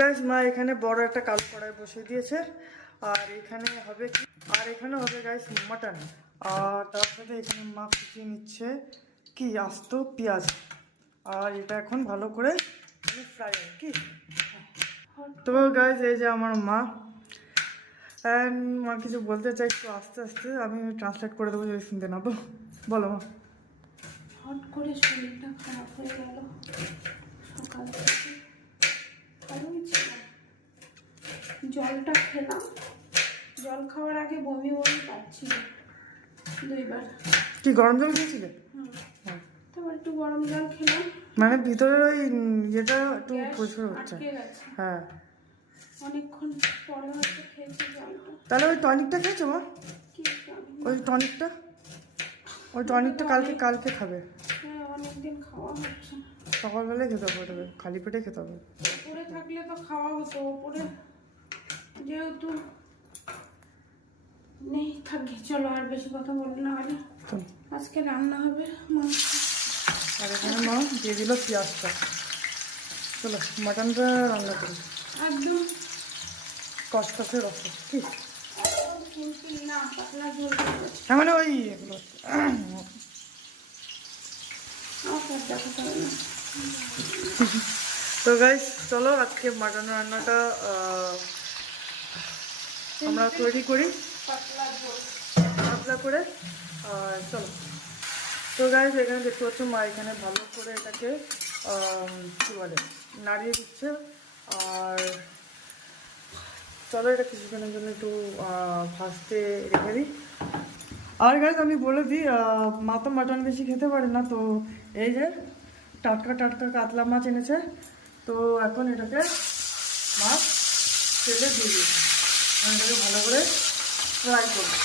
Guys মা এখানে বড় একটা কালো কড়াই বসিয়ে দিয়েছে আর এখানে হবে কি গাইস মাটন আর তার সাথে এখানে মা কুচিয়ে নিচ্ছে কি আস্ত পেঁয়াজ আর এটা এখন ভালো করে ফ্রাই হবে কি। তো গাইস এই যে আমার মা মা কিছু বলতে চাই একটু আস্তে আস্তে আমি ট্রান্সলেট করে দেবো যদি শুনতে না তো বলো মা। হট করে শরীরটা খারাপ হয়ে গেল সকাল থেকে, ভালোই ছিলাম। জলটা খেলাম, জল খাওয়ার আগে বমি বমি পাচ্ছিল দুইবার। কি গরম জল খেয়েছিলে? তারপর একটু গরম জল খেলাম, মানে ভিতরে ওই ইয়েটা একটু পরিষ্কার হচ্ছে। হ্যাঁ অনেকক্ষণ পরে হয়তো খেয়েছি জলটা। তাহলে ওই টনিকটা খেয়েছো মা? কি ওই টনিকটা কালকে খাবে। হ্যাঁ অনেকদিন খাওয়া হচ্ছে। সকালবেলায় খেতে হবে, খালি পেটে খেতে হবে। উপরে থাকলে তো খাওয়া হতো, উপরে যেহেতু নেই থাকি। চলো আর বেশি কথা বলি না, আরে আজকে রান্না হবে মাংস। আর এখানে মা দিয়ে দিল পেঁয়াজটা। চলো মাটনটা রান্না করি একদম কষকষে রসে কি। সিম্পল না, পাতলা ঝোল করবো। হ্যাঁ মানে ওই এগুলো দেখাতে হবে না। তো গাইস চলো আজকে মাটন রান্নাটা আমরা তৈরি করি পাতলা ঝোল পাতলা করে। চলো তো গাইস এখানে দেখতে পাচ্ছ মা এখানে ভালো করে এটাকে কী বলে নাড়িয়ে দিচ্ছে। আর চলো এটা কিছুক্ষণের জন্য একটু ভাজতে রেখে দিই। আর গাইস আমি বলে দিই মা তো মাটন বেশি খেতে পারে না, তো এই যে টাটকা টাটকা কাতলা মাছ এনেছে, তো এখন এটাকে মাছ তেলে দিয়ে দিয়েছে, এটাকে ভালো করে ফ্রাই করবো।